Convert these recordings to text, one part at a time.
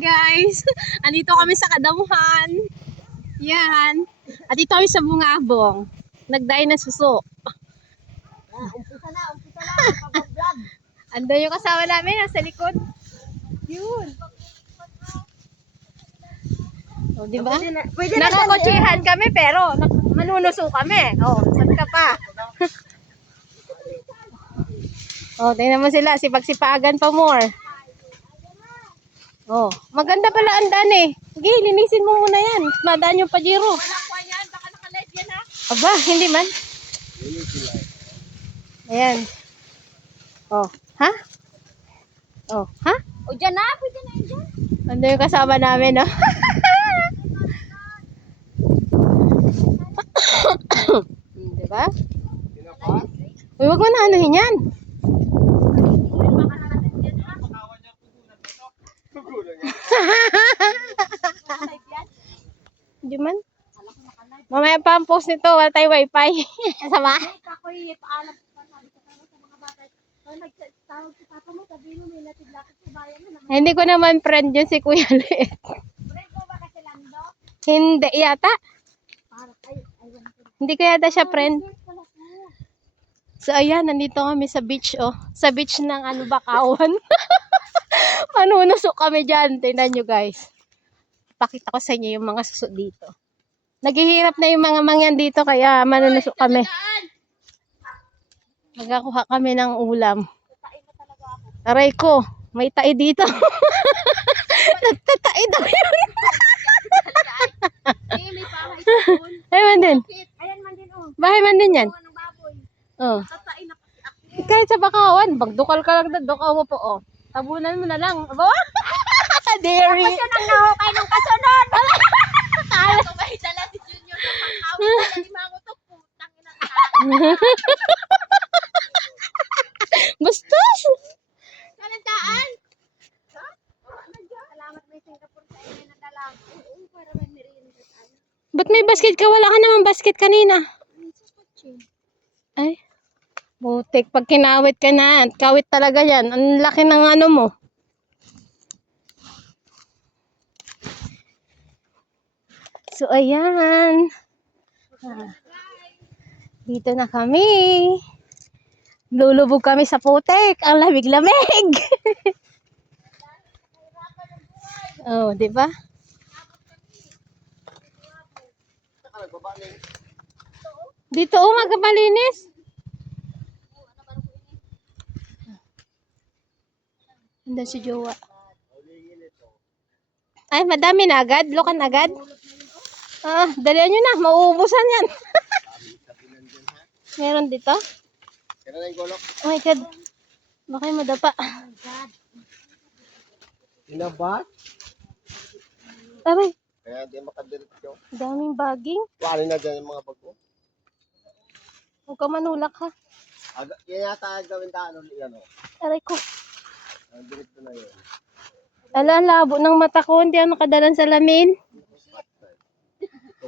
guys. Andito kami sa Kadamuhan. Yan. At dito kami sa Bungabong. Nagdayo na suso. Umpisa na, pag-vlog. Ando yung kasama namin nasa likod. Yun. O, diba? Pwede na Nakakotsihan kami pero manunuso kami. O, saan ka pa? O, tingnan mo sila. Sipag-sipagan pa more. Oh, maganda pala ang daan eh. Sige, linisin mo muna yan. Madaan yung Pajero. Wala ko yan, baka naka-live yan ha. Aba, hindi man. Ayan. Oh, ha? Oh, ha? O dyan na, pwede na yun dyan. Ano yung kasama namin, no? Diba? Uy, wag mo na anuhin yan. Hindi man. Mamaya pa ang post nito, wala tayo wifi. Sama? Ako'y paalam pa sabi ko sa mga bata. So nagtawag si papa mo, sabi mo may natidlakot sa bayan na naman. Hindi ko naman friend yun si Kuya Liet. Friend ko ba kasi Lando? Hindi yata. Para ayun ko. Hindi ko yata siya friend. So ayan, nandito kami sa beach oh. Sa beach ng Bakawan. Manunusok kami dyan. Tingnan nyo guys. Pakita ko sa inyo yung mga suso dito. Naghihirap na yung mga mangyan dito kaya manunusok kami. Magkakuha kami ng ulam. Aray ko, may tae dito. Nagtatae daw yun. May bahay sa doon. Ay man din. Ayan man din oh. Bahay man din yan. Ng baboy. Oh. Tatain na kasi ako. Kahit sa Bakawan, bagdukal ka lang na, dukaw mo po oh. Tabunan mo na lang. Aba? Dairy. Kasi nang nahukay ng kasunod. Ako ba dala si Junior ng pang-awit na lima ko to. Putang ina. Bastos! Kalandaan. Salamat may Singapore sa inyo na dala. Oo, para may merienda. Ba't may basket ka? Wala ka naman basket kanina. Ay. Butik. Pag kinawit ka na, kawit talaga yan. Ang laki ng ano mo. So, ayan. Dito na kami. Lulubog kami sa putik. Ang lamig-lamig. Oh, di ba? Dito magpapalinis. Andan si Jowa. Ay, madami na agad. Lokan agad. Ah, dalihan nyo na. Mauubusan yan. Meron dito? Oh my God. Baka yung madapa. Inabat? Aray, Kaya di makadiretso. daming baging. Wali na dyan yung mga bago. Huwag ka manulak ha. Yan yata gawin daan ulit yan o. Aray ko. Diretso na yun. Ala, ang labo ng mata ko. Hindi ako nakadalan sa lamin.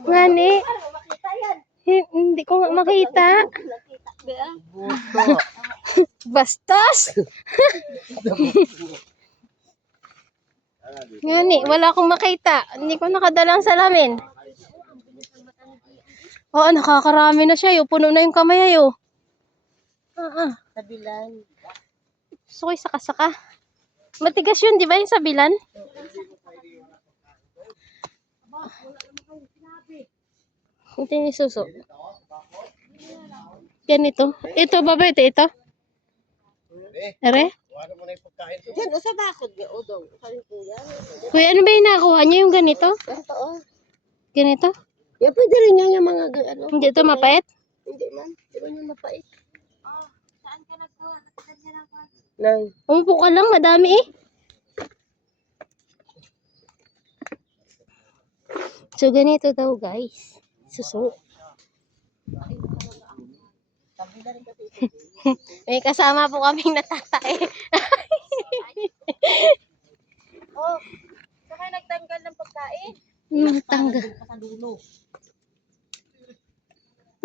Ngani. Hindi ko nga makita. Buto. Bastos. Ngani, wala akong makita. Hindi ko nakadalang sa lamin. Oo, nakakarami na siya. Puno na yung kamay ayo. Sabilan. Gusto ko yung saka-saka. Matigas yun, di ba yung sabilan? Ito yung suso. Ganito. Ito, baba ito, ito. Are? Wala mo na yung pagkain to. Diyan, sa bakod niya, udong. Sabi ko yan. Kuya, ano ba yung nakuha niya yung ganito? Ito, oh. Ganito? Yan, pwede rin yan yung mga, ano. Hindi ito mapait? Hindi man. Di ba yung mapait? Oh, saan ka nagkuha? Saan ka nagkuha? Nang. Umupo ka lang, madami eh. So, ganito daw guys. Suso. May kasama po kaming natatae. Oh, so kayo nagtanggal ng pagkain? Tangga.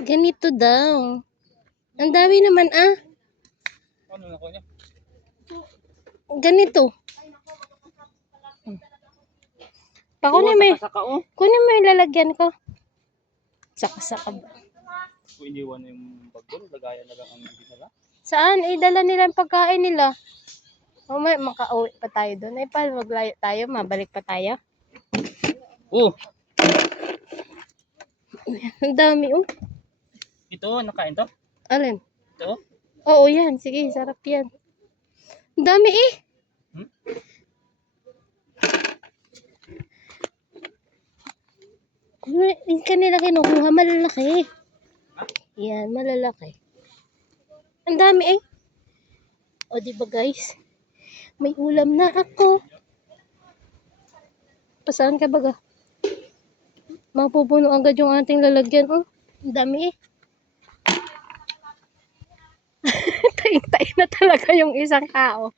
Ganito daw. Ang dami naman ah. Ano na ko niya? Ganito. Saka kunin mo, Saka oh. kunin mo yung lalagyan ko. Saka ba? Kung iniwan na yung bag doon, lagayan na lang ang dinala. Saan? Dala nila yung pagkain nila. O may makauwi pa tayo doon. Ay pa, maglayo tayo. Mabalik pa tayo. Oh, Ang dami, oh. ito, nakain to? Alin? Ito? Oo, yan. Sige, sarap yan. Ang dami, eh. Hmm? Yung kanila kinukuha, malalaki. Yan, malalaki. Ang dami, eh. O, diba, guys? May ulam na ako. Pasaan ka baga? Mapupuno agad yung ating lalagyan, oh. Ang dami, eh. Taing-taing na talaga yung isang tao.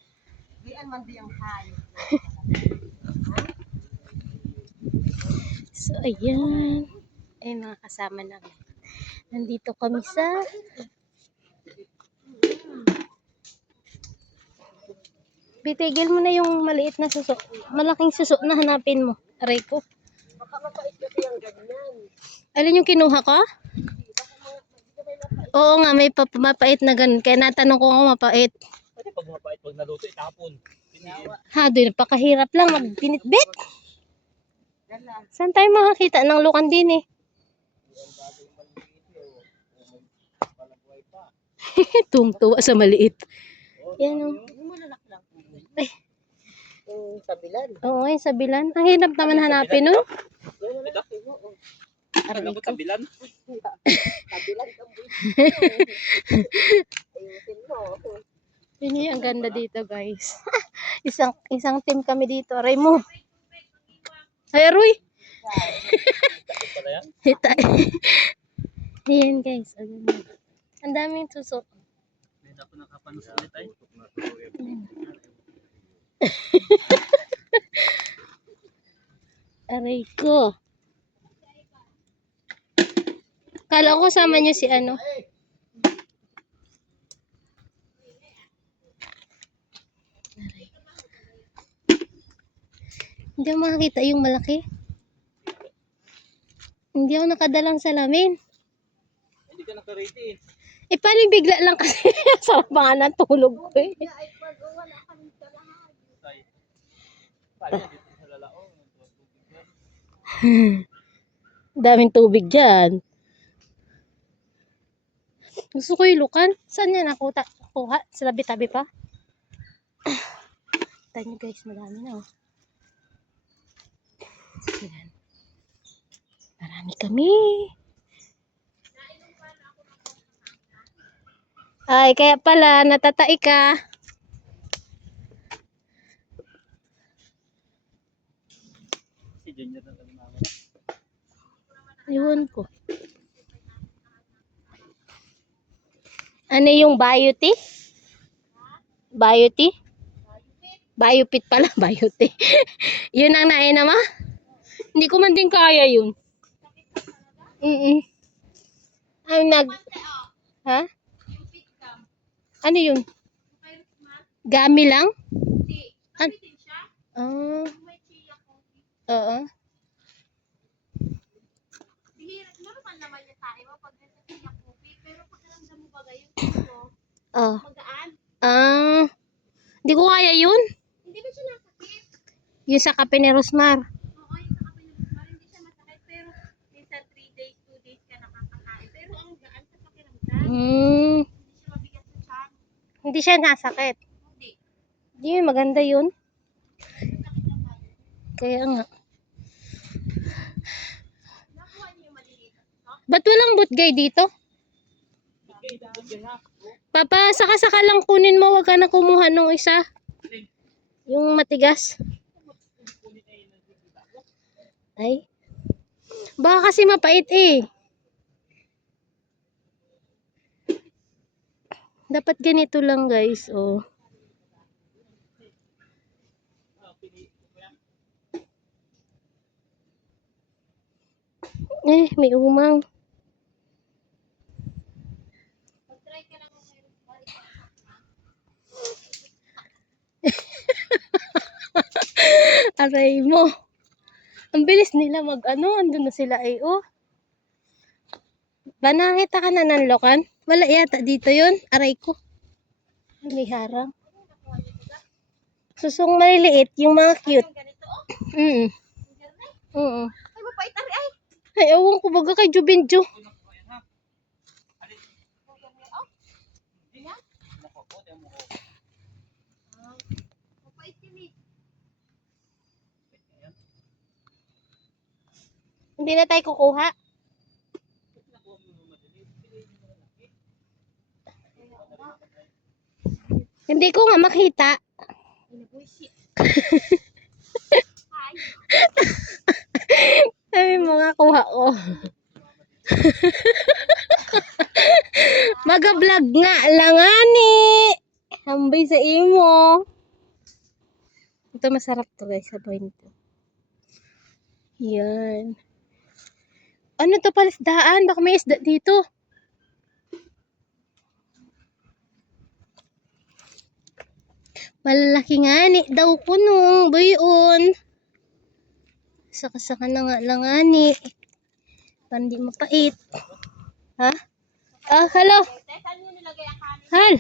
So, ayan. Ay, mga kasama namin. Nandito kami sa... Bitigil mo na yung maliit na suso. Malaking suso na hanapin mo. Aray ko. Alin yung kinuha ko? Oo nga, may mapait na ganun. Kaya natanong ko kung mapait. Pwede pag mapait, pag naluto, itapon. Ha, doon napakahirap lang magbinitbit. Saan tayo makakita ng lukan din, eh? Tuwang-tuwa sa maliit. Yan, oh. Ay. Yung sabilan. Oo, yung sabilan. Ang hirap naman hanapin, no? Ito? Ano ba tabilan? Sabilan kang ayusin mo. Yun yung ang ganda dito, guys. isang team kami dito. Aray mo. Ay, aroy. Pala yan? Hita. Ayan, guys. Ang daming suso. Hindi ako nakapanus ulit ay. Aray ko. Kala ko sama niyo si ano. Aray. Hindi ako makakita yung malaki. Hindi ako nakadalang salamin. Hindi ka naka-ready eh. Eh, paano yung bigla lang kasi? Sarap ba nga ng tulog ko eh. Ay. Paano dito sa lalaong? Daming tubig dyan. Gusto ko yung lukan. Saan yan ako kuha? Sa labi-tabi pa? Kita nyo guys, madami na oh. Yan. Marami kami. Ay, kaya pala, natatai ka. Si Junior na kami namin. Iwan ko. Ano yung Bioti? Bioti? Biopit pala, Bioti. Yun ang naina ma? Hindi ko man din kaya yun. Ay, ha? Ano yun? Gami lang? Ah. Oo. Normal naman yung tayo pag nasa siya coffee, pero pakiramdam mo ba gayon dito? Oh. Magaan? Ah. Hindi ko kaya yun. Hindi ba siya nasakit? Yung sa kape ni Rosmar. Oo, yung sa kape ng Rosmar, hindi siya masakit, pero minsan 3 days, 2 days ka nakakakain. Pero ang gaan sa pakiramdam, hindi siya mabigat sa tiyan. Hindi siya nasakit. Hindi. Hindi yun, maganda yun. Sakit naman. Kaya nga. Nakuha niyo yung maliliit. Ba't walang butgay dito? Papa, saka-saka lang kunin mo. Huwag ka na kumuha nung isa. Yung matigas. Ay. Baka kasi mapait eh. Dapat ganito lang guys. Oh. Eh, may umang. Try ka lang kung mayroon pa. Aray mo. Ang bilis nila andun na sila ay oh. Ba nakita ka na ng lokan? Wala yata dito yun. Aray ko. May harang. Susong maliliit, yung mga cute. Ang ganito, oh. Mm. Internet. Oo. Ay, mapait ari ay. Ay, ewan ko baga kay Jubinjo. Mapait yun eh. Hindi na tayo kukuha. Hindi ko nga makita. Buisit. Ay. Ay, mga kuha ko. Mag-vlog nga lang ani. Hambay sa imo. Ito masarap to guys, sabayin to. Yan. Ano to palisdaan? Baka may isda dito. Malaki nga ni daw kuno. Bayon. Saka-saka na nga lang nga ni. Pandi mapait. Ha? Ah, hello. Saan nyo nilagay ang kanin? Hal.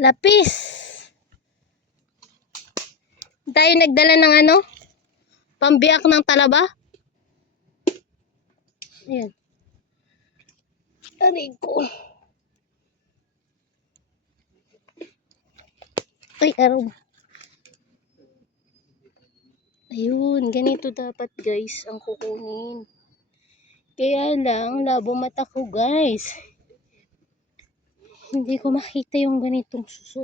Lapis. Tayo nagdala ng ano? Pambiyak ng talaba. Ayan. Aray ko. Ay, araw. Ayun, ganito dapat guys ang kukunin. Kaya lang, labo mata ko guys. Hindi ko makita yung ganitong suso.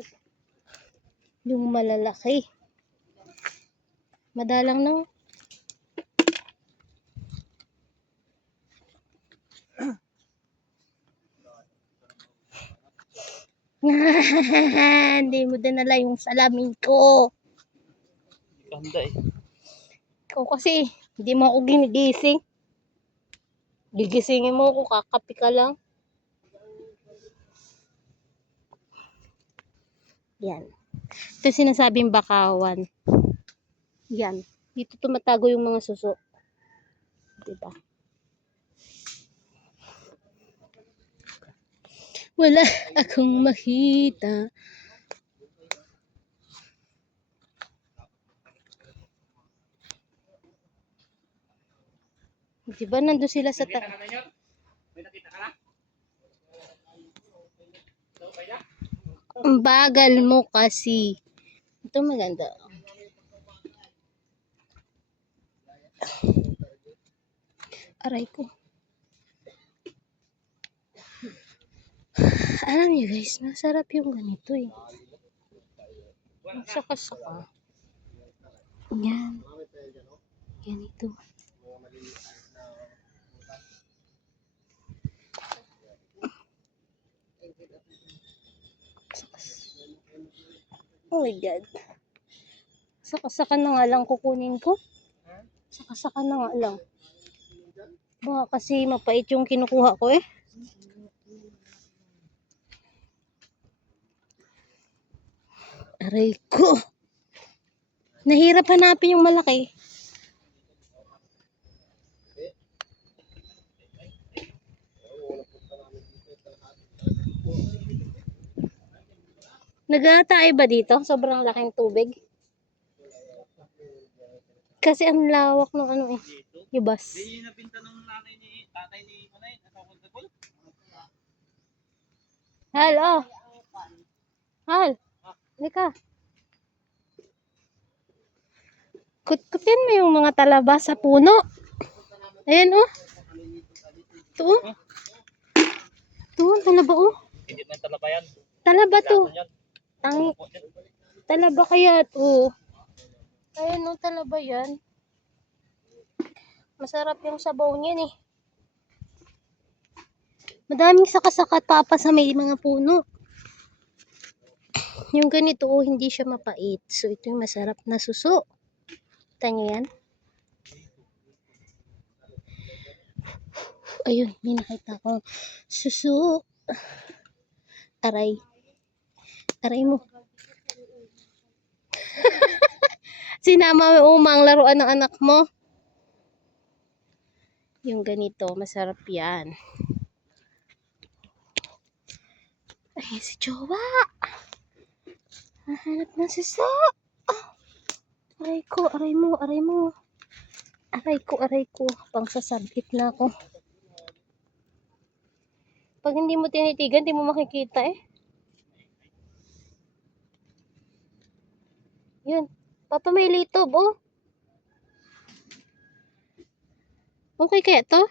Yung malalaki. Madalang na. Hindi mo dinala yung salamin ko. Ganda eh. Ikaw kasi, hindi mo ako ginigising. Gigisingin mo ako, kakapi ka lang. Yan. Ito sinasabing bakawan. Yan. Dito tumatago yung mga suso. Diba? Wala akong makita. Diba nandun sila sa May nakita ka na? Ang bagal mo kasi. Ito maganda. Aray ko. Alam niyo guys, masarap yung ganito eh. Saka-saka. Yan. Ganito. Oh my God. Saka-saka na nga lang kukunin ko. Saka-saka na nga lang. Baka kasi mapait yung kinukuha ko eh. Aray ko. Nahirap hanapin yung malaki. Nag-aatay ba dito? Sobrang laking tubig. Kasi ang lawak ng ano eh. Yubas. Hindi yung napinta ng tatay ni Manay. Nasakol-sakol. Hal, oh. Hal. Halika. Kutkutin mo yung mga talaba sa puno. Ayan oh. Ito oh. Ito oh, talaba oh. Hindi na talaba yan. Talaba to. Yan. Tangi. Talaba kaya to. Ayan oh, talaba yan. Masarap yung sabaw niyan eh. Madaming saka-saka papa sa may mga puno. Yung ganito oh, hindi siya mapait. So ito yung masarap na suso. Kita nyo yan? Ayun, may nakita akong suso. Aray. Aray mo. Sinama mo umang laruan ng anak mo. Yung ganito, masarap yan. Ay, si Jowa. Hahanap ng sisa. Aray ko, aray mo, aray mo. Aray ko. Pangsasabit na ako. Pag hindi mo tinitigan, hindi mo makikita eh. Yun. Papa, may litob, oh. Okay kaya to?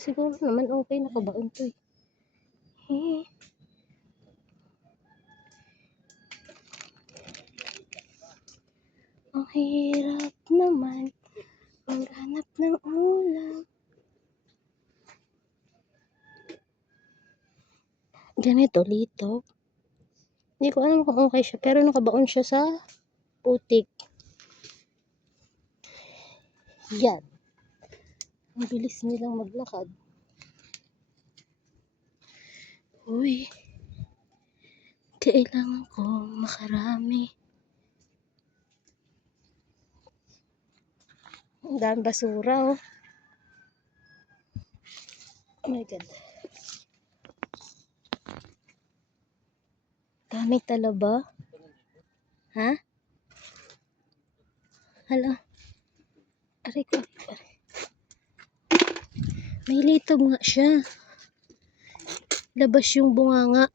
Siguro naman okay, nakabaon to eh. Ang hirap naman maghanap ng ulam. Ganito, lito. Hindi ko alam kung okay siya, pero nakabaon siya sa putik. Yan. Ang bilis nilang maglakad. Uy. Kailangan ko makarami. Ang dami basura, oh. Oh my God. Dami talaba. Ha? Hala. Aray ko. Aray. May litob nga siya. Labas yung bunganga.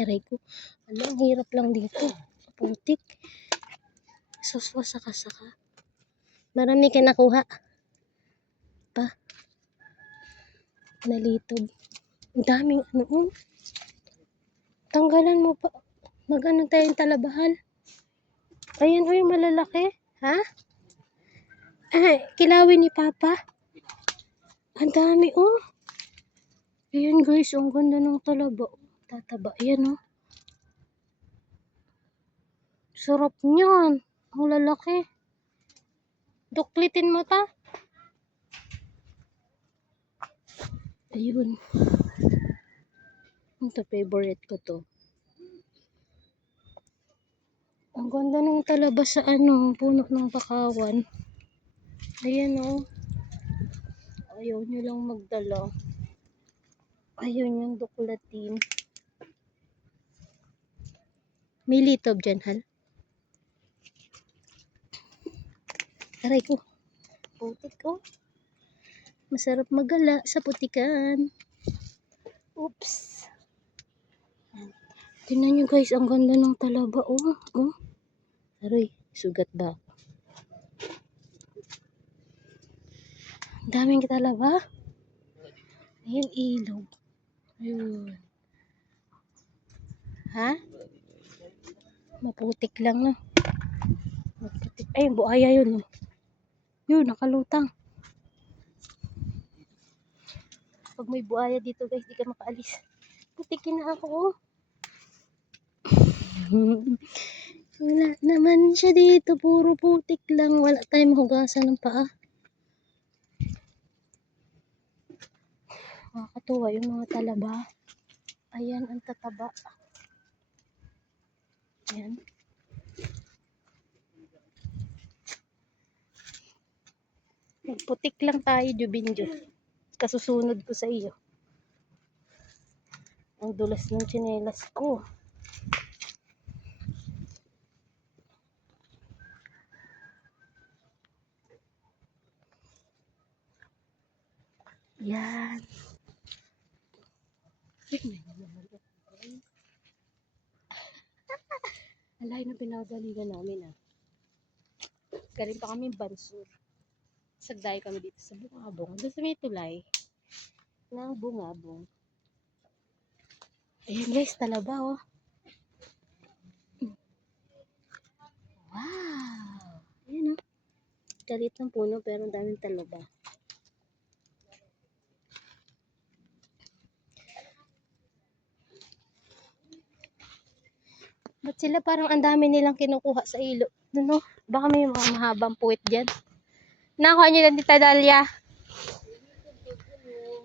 Aray ko. Hala, ang hirap lang dito. Putik. Sasaka. Marami ka nakuha. Pa. Nalitob. Ang daming ano. Tanggalan mo pa. Mag-ano tayong talabahan. Ayan o yung malalaki. Ha? Ay, kilawin ni Papa. Ang dami oh. Ayan guys, ang ganda ng talaba. Tataba. Ayan oh. Sarap niyan. Ang lalaki. Duklitin mo ta. Ayun. Ito, favorite ko to. Ang ganda ng talaba sa ano, puno ng bakawan. Ayan o. Ayaw nyo lang magdala. Ayaw nyo duklatin. May litob dyan, hal. Aray ko. Putik ko. Masarap magala sa putikan. Oops. Tingnan nyo guys, ang ganda ng talaba. Oh, oh. Aray, sugat ba? Ang daming talaba. Ayun, ilog. Ayun. Ha? Maputik lang na. Maputik. Ay, buaya yun. Oh. Yun, nakalutang. Pag may buaya dito guys, di ka makaalis. Putikin na ako. Oh. Wala naman siya dito. Puro putik lang. Wala tayong mahugasan ng paa. Nakakatuwa yung mga talaba. Ayan, ang tataba. Ayan. Putik lang tayo, Jubinjo. Kasusunod ko sa iyo. Ang dulas ng tsinelas ko. Yan. Alay na pinagalingan namin ah. Galing pa kami Bansur. Sagday kami dito sa Bungabong. Doon sa may tulay ng Bungabong. Ayan guys, talaba oh. Wow! Ayan oh. Galit ng puno pero ang daming talaba. Ba't sila parang ang dami nilang kinukuha sa ilo? Ano? Baka may mga mahabang puwit dyan. Nakuha niyo na Tita Dalia.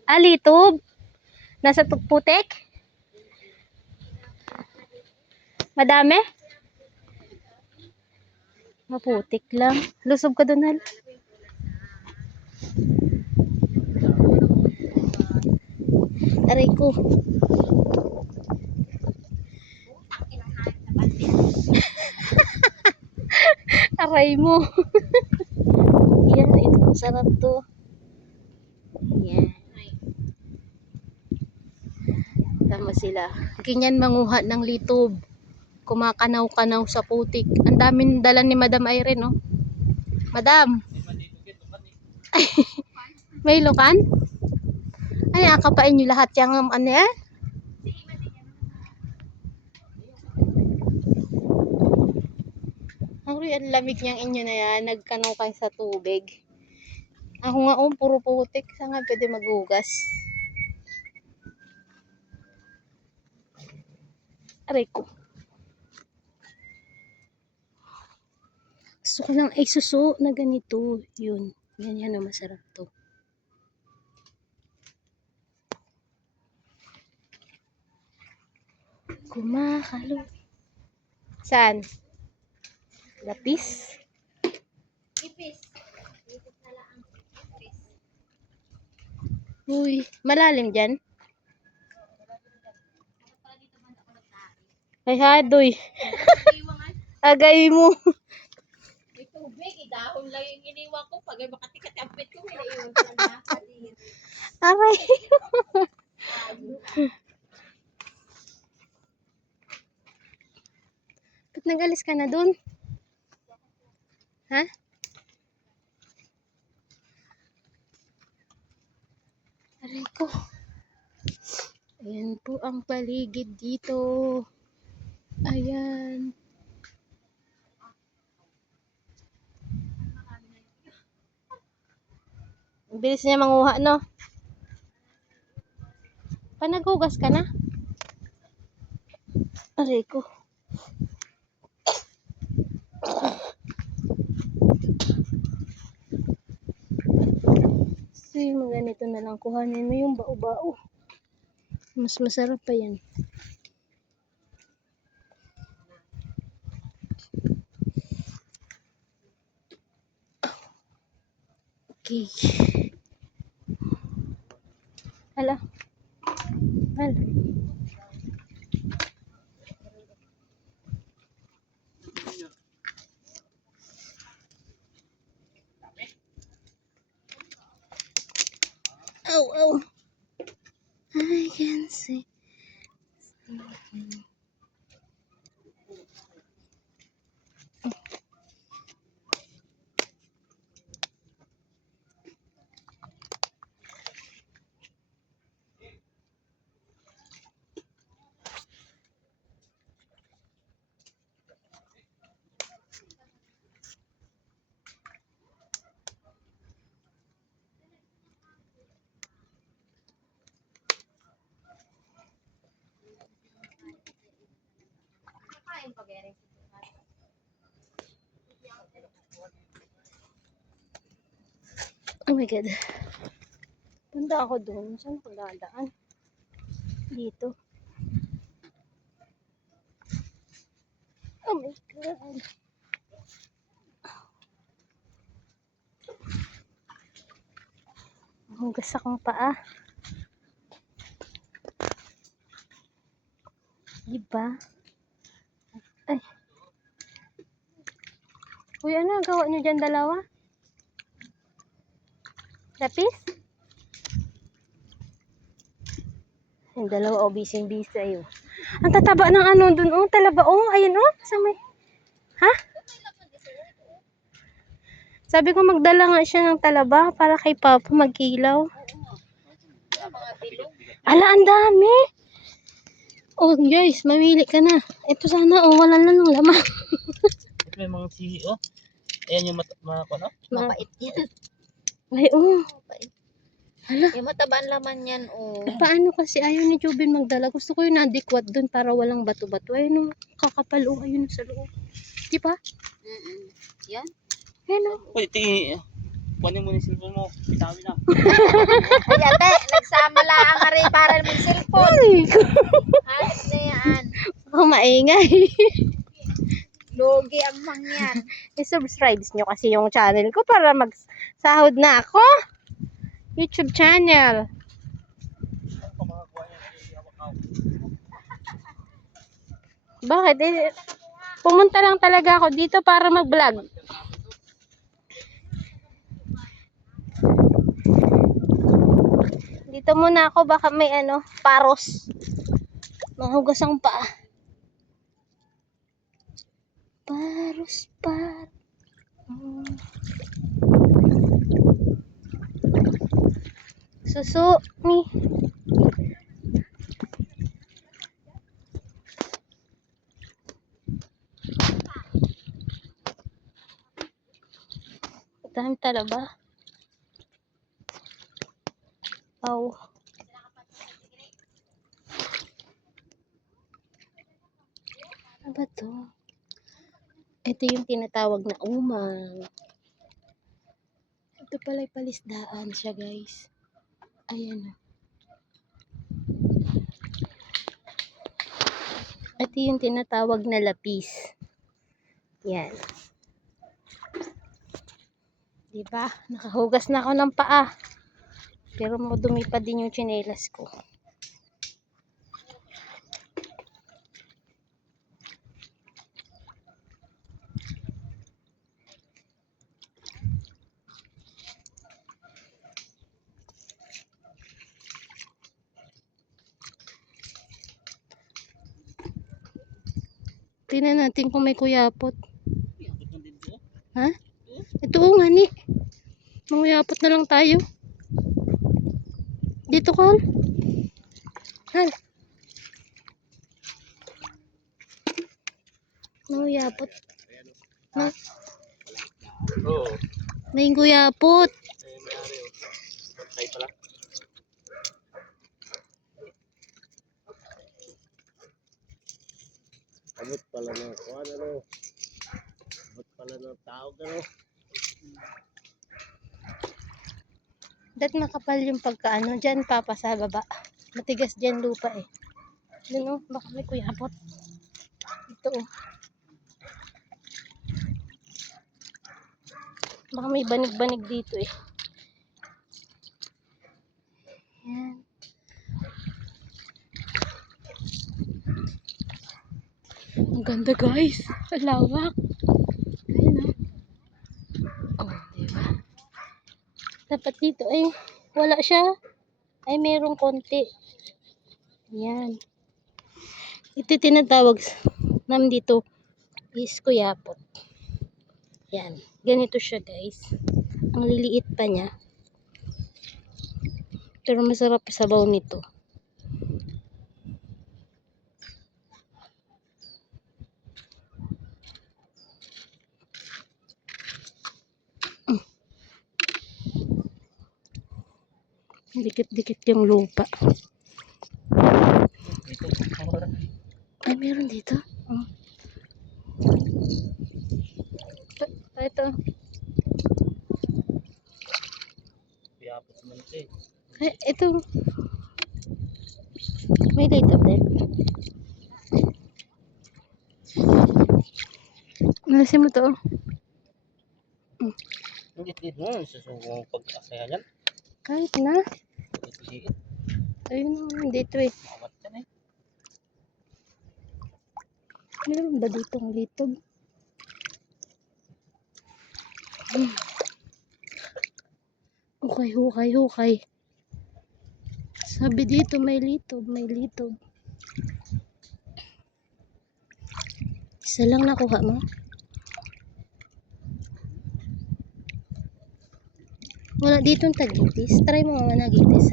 Litob. Nasa putik? Madami? Maputik lang. Lusob ka dun, Hal. Aray ko. Aray mo. Yan, ito masarap to. Yan. Tama sila. Ganyan manguha ng litob. Kumakanaw-kanaw sa putik. Ang daming dala ni Madam Irene, oh. Madam. May lukan? Ay, akapain nyo lahat yung ano yan? Ang lamig niyang inyo na yan. Nagkanaw kayo sa tubig. Ako nga, puro putik. Saan nga pwede maghugas? Aray ko. Gusto ko lang ay suso na ganito. Yun. Yan na masarap to. Kumakalo. Saan? Lapis? Ipis. Ipis na lang. Ipis. Uy, malalim dyan. Ay, hadoy. Agay mo. May tubig, idahon lang yung iniwan ko. Pag makati-katapit ko, may naiwan ko na. Aray. Ba't nag-alis ka na dun? Ha? Aray ko. Ayan po ang paligid dito. Ayan. Ang bilis niya manguha, no? Panaghugas ka na? Aray ko. So, yung mga ganito na lang. Kuhanin mo yung bao-bao. Mas masarap pa yan. Okay. Hala. Hala. Oh, oh. I can see. Oh my God. Punta ako doon. Saan ko dadaan? Dito. Oh my God. Hugas akong paa. Diba? Ay. Uy, ano ang gawa nyo dyan dalawa? Lapis? Yung dalawa, busy-busy ayo. Ang tataba ng ano dun, talaba, ayun, sa may, ha? Sabi ko magdala nga siya ng talaba para kay Papa magkilaw. Ala, ang dami! Oh, guys, mamili ka na. Ito sana, wala na ng laman. May mga CEO. Ayan yung ano? Mapait yan. Ay, Hala. Yung matabaan laman yan, Paano kasi ayaw ni Jubin magdala? Gusto ko yung adequate dun para walang bato-bato. Ayun, kakapal, ayun sa loob. Di ba? Yan. Ayun, Uy, tingin. Kunin mo yung cellphone mo. Bitawi na. Ay, ate, nagsama lang ang ari para may cellphone. Ay, Hanip na yan. oh, maingay. Logi ang mangyan. I-subscribe nyo kasi yung channel ko para magsahod na ako. YouTube channel. Bakit? Pumunta lang talaga ako dito para mag-vlog. Dito muna ako, baka may paros. Mahugas ang paa. Paros, paros. Suso, ni. Dami talaga. Aw. Ano ba to? Ito yung tinatawag na umang. Ito pala'y palisdaan siya, guys. Ayan. Ito yung tinatawag na lapis. Yan. Diba? Nakahugas na ako ng paa. Pero madumi pa din yung tsinelas ko. Tingnan natin kung may kuyapot. Ha? Ito nga ni. Manguyapot na lang tayo. Dito ka, Hal. Hal. Manguyapot. Ma Oo. may kuyapot. Ay pala. Abot pala ng kuwan, abot pala ng tao, Dat makapal yung pagkaano. Diyan papa sa baba. Matigas dyan lupa eh. Dun baka may kuyapot. Ito baka may banig-banig dito eh. Yan. Ang ganda guys. Ang lawak. Ayun oh. Oh, diba? Dapat dito eh. Wala siya. Ay, merong konti. Yan. Ito tinatawag namin dito is kuyapot. Yan. Ganito siya guys. Ang liliit pa niya. Pero masarap sabaw nito. Dikit-dikit yung lupa. Ay, meron dito. Oh. Ito. Kuyapot naman ito eh. Ay, ito. May dito din. Nalasin mo to. Hindi mo. Susubong pag-asaya yan. Kahit na. Liit. Ayun, dito eh. Mawat yan eh. Meron ba ditong litog? Hukay. Sabi dito may litog. Isa lang nakuha mo? Wala ditong tagitis. Try mo mga nagitis.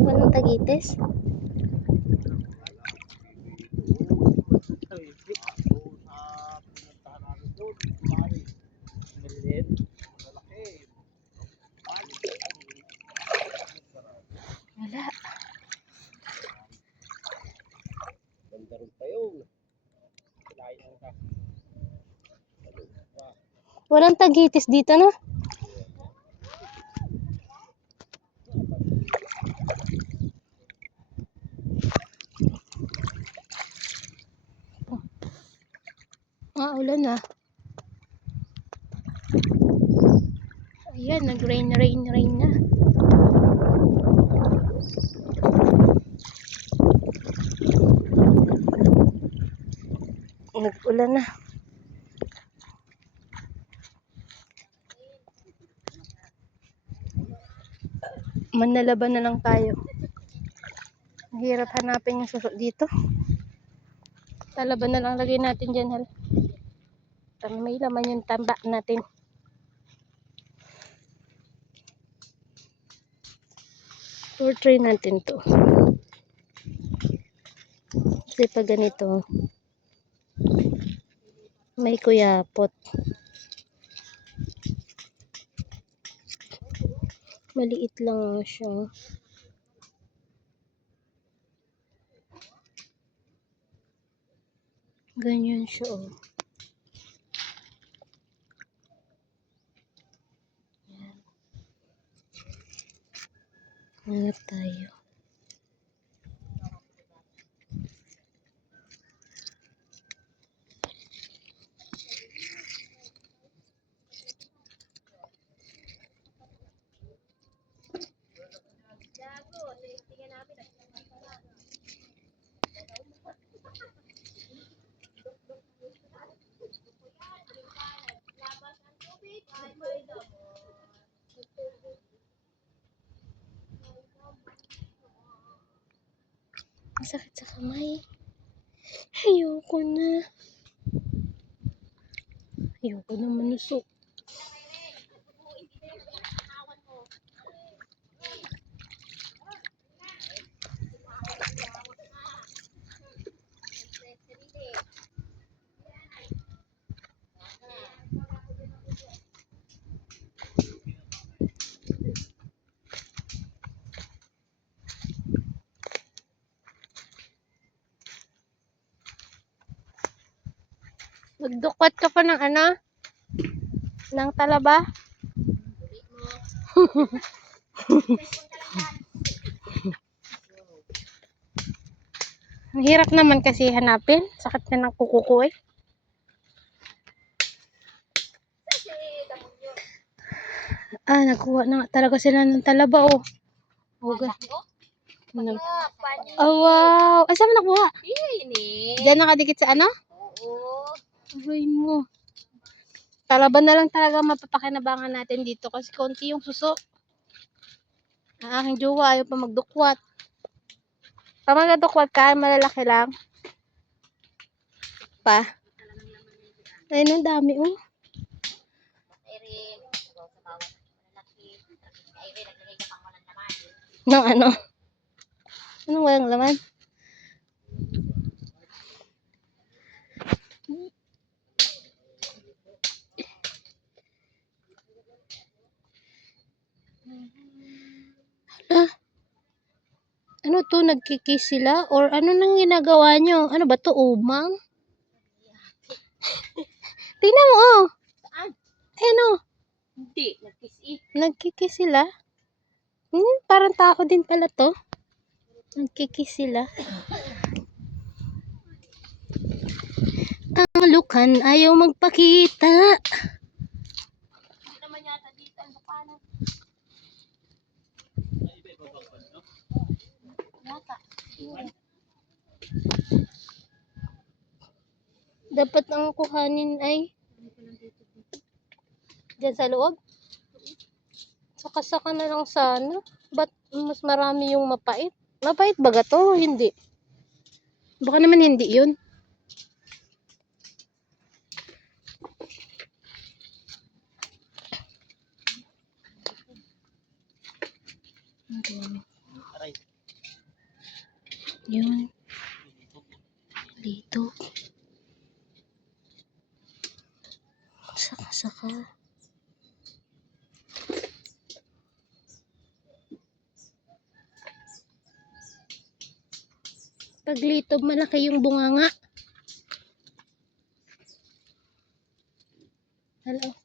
Walang tagitis? Wala. Walang tagitis dito, no? Ulan na. Ayan, nag-rain na. Nag-ulan na. Manlalaban na lang tayo. Mahirap hanapin yung suso dito. Talaban na lang lagay natin dyan, hal. May laman yung tamba natin. Or try natin to. Kasi pag ganito, may kuyapot. Maliit lang siya. Ganyan siya, oh. Yan. Hanap tayo. Ang sakit sa kamay. Ayoko na. Ayoko na manusok. Magdukwat ka pa ng ano? Ng talaba? Ang hirap naman kasi hanapin. Sakit na ng kuko ko, eh. Nakuha na nga talaga sila ng talaba, oh. Huga. Oh, wow. Ay, saan mo nakuha? Diyan nakadikit sa ano? Oo. Aray mo. Talaba na lang talaga mapapakinabangan natin dito kasi konti yung suso. Ang aking jowa ayaw pa magdukwat. Pag magdukwat ka, malalaki lang. Pa. Ayun, ang dami, oh. Irene, sa bawat malaki. Irene, naglagay ka pang walang laman. Ng ano? Anong walang laman? Ano to? Nagkikis sila? Or ano nang ginagawa nyo? Ano ba to? Umang? Tingnan mo, oh. Saan? Ano? Hindi, nagkis-it. Nagkikis sila? Parang tao din pala to. Nagkikis sila. Ang lukan ayaw magpakita. Hindi naman yata dito ang lupanan. Yata. Dapat ang kuhanin ay dyan sa loob. Saka-saka na lang sana. Ba't mas marami yung mapait? Mapait ba to? Hindi. Baka naman hindi yun. Yun. Dito. Saka-saka. Paglitob, malaki yung bunganga. Hello.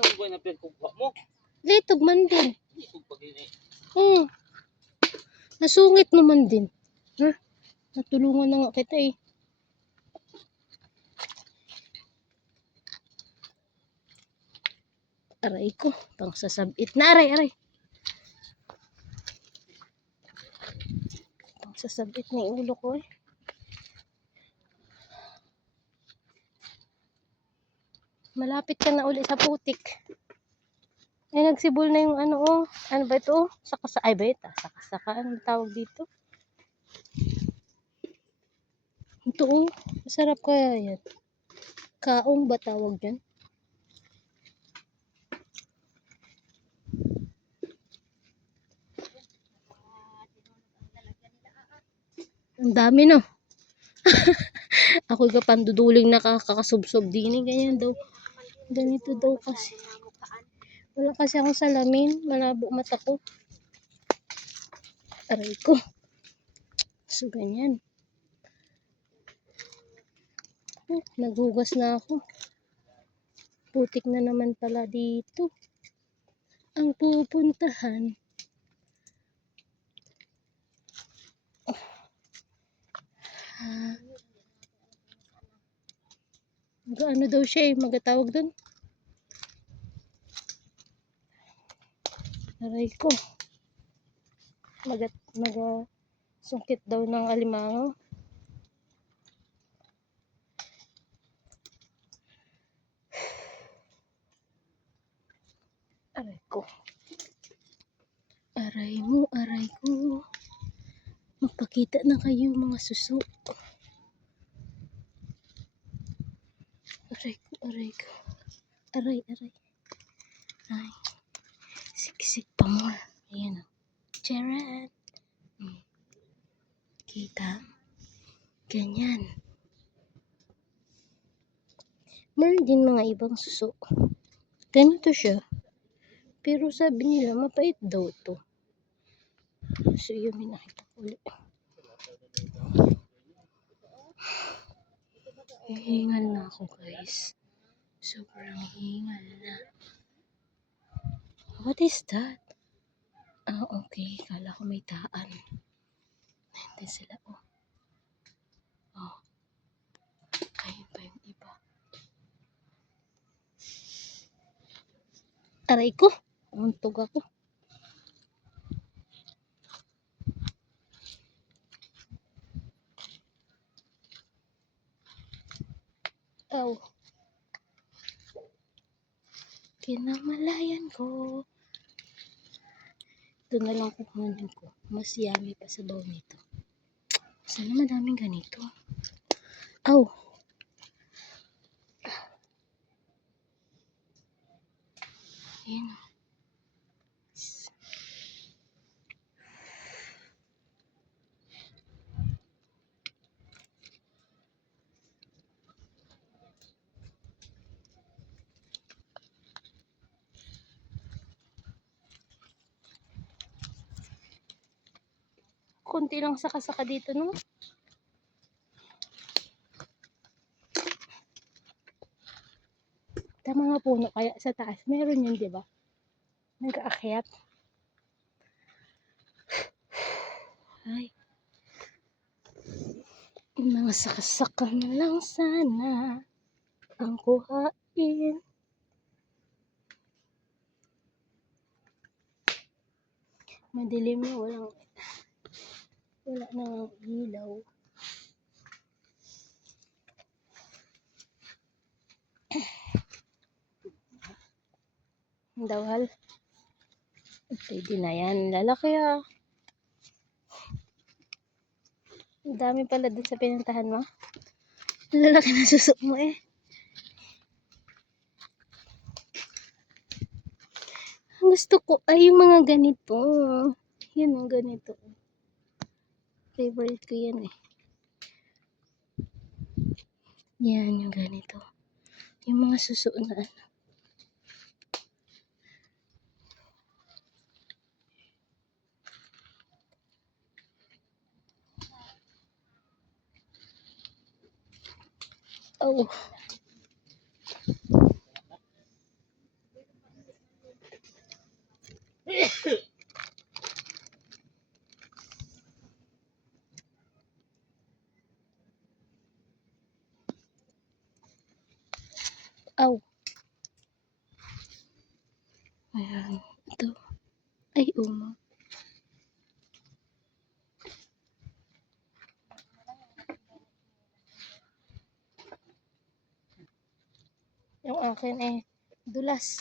ang buhay na pinagkukuha mo. Litog man din. Ito pag ini. Nasungit naman din. Ha? Natulungan na nga kita eh. Aray ko. Pang sasabit na. Aray. Pang sasabit na yung ulo ko eh. Malapit ka na uli sa putik. Ay, nagsibol na yung ano oh. Ano ba ito oh? Sakasa. Ay ba ito? Sakasaka. Ano tawag dito? Ito oh. Masarap kaya yan. Kaong ba tawag dyan? Ang dami no. Ako panduduling nakakasubsob din eh. Ganyan daw. Ganito daw kasi. Wala kasi akong salamin. Malabo mata ko. Aray ko. So, ganyan. Naghugas na ako. Putik na naman pala dito. Ang pupuntahan. Ano daw siya eh. Magatawag dun. Aray ko. Sungkit daw ng alimango. Aray ko. Aray mo, aray ko. Magpakita na kayo mga suso. Aray ko, aray ko. Aray. Ay. Siksik pa mo. Ayan o. Charan. Kita. Ganyan. Meron din mga ibang suso. Ganito siya. Pero sabi nila, mapait daw to. So, yun may nakita ko ulit. Hihingal na ako, guys. Sobrang hingal na. What is that? Ah, okay. Kala ko may daan. Nandun sila, oh. Oh. Ayun pa yung iba. Aray ko. Untog ako. Oh. Kinamalayan ko. Ito na lang kukunin ko. Mas yummy pa sa baw nito. Sana madaming ganito. Oh. Ayan. Kunti lang saka-saka dito, no? Tama nga puno kaya sa taas. Meron yun, di ba? Nag-aakyat. Ay. Mga saka-saka na lang sana ang kuhain. Madilim na, wala nang ilaw. Dawal. Pwede na yan. Lalaki ah. Ang dami pala dun sa pinuntahan mo. Lalaki na susok mo eh. Gusto ko ay yung mga ganito. Yan ang ganito. Favorite ko yan eh. Yan yung ganito. Yung mga suso na ano. Oh. Aw. Ayan. Ito. Ay, uma. Yung akin dulas.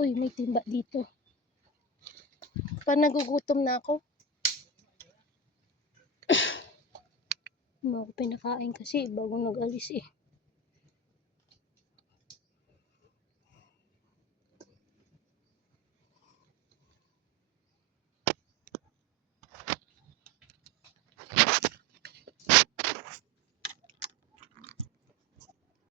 Uy, may timba dito. Pa nagugutom na ako. Hindi mo ako pinakain kasi bago nag-alis